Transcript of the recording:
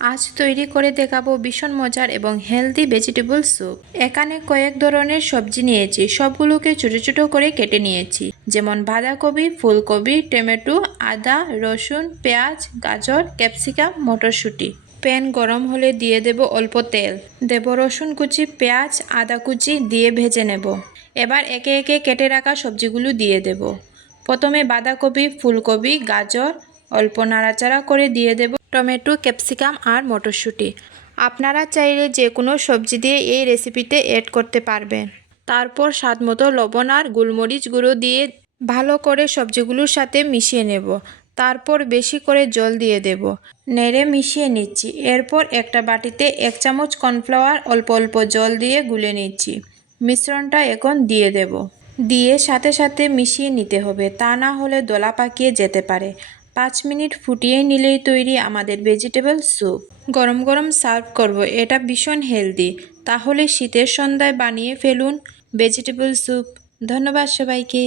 আজ তৈরি করে দেখাবো ভীষণ মজার এবং হেলদি ভেজিটেবল স্যুপ। এখানে কয়েক ধরনের সবজি নিয়েছি, সবগুলোকে ছোট ছোট করে কেটে নিয়েছি, যেমন বাঁধাকপি, ফুলকপি, টমেটো, আদা, রসুন, পেঁয়াজ, গাজর, ক্যাপসিকাম, মটরশুঁটি। প্যান গরম হলে দিয়ে দেব অল্প তেল, দেব রসুন কুচি, পেঁয়াজ, আদা কুচি দিয়ে ভেজে নেব। এবার একে একে কেটে রাখা সবজিগুলো দিয়ে দেব। প্রথমে বাঁধাকপি, ফুলকপি, গাজর অল্প নাড়াচাড়া করে দিয়ে দেব টমেটো, ক্যাপসিকাম আর মটরশুঁটি। আপনারা চাইলে যে কোনো সবজি দিয়ে এই রেসিপিতে অ্যাড করতে পারবেন। তারপর স্বাদমতো লবণ আর গোলমরিচ গুঁড়ো দিয়ে ভালো করে সবজিগুলোর সাথে মিশিয়ে নেব। তারপর বেশি করে জল দিয়ে দেব, নেড়ে মিশিয়ে নিচ্ছি। এরপর একটা বাটিতে 1 চামচ কর্নফ্লাওয়ার অল্প অল্প জল দিয়ে গুলে নিচ্ছি। মিশ্রণটা এখন দিয়ে দেব, দিয়ে সাথে সাথে মিশিয়ে নিতে হবে, তা না হলে দলা পাকিয়ে যেতে পারে। 5 মিনিট ফুটিয়ে নিলেই তৈরি আমাদের ভেজিটেবল স্যুপ। গরম গরম সার্ভ করব, এটা ভীষণ হেলদি। তাহলে শীতের সন্ধ্যায় বানিয়ে ফেলুন ভেজিটেবল স্যুপ। ধন্যবাদ সবাইকে।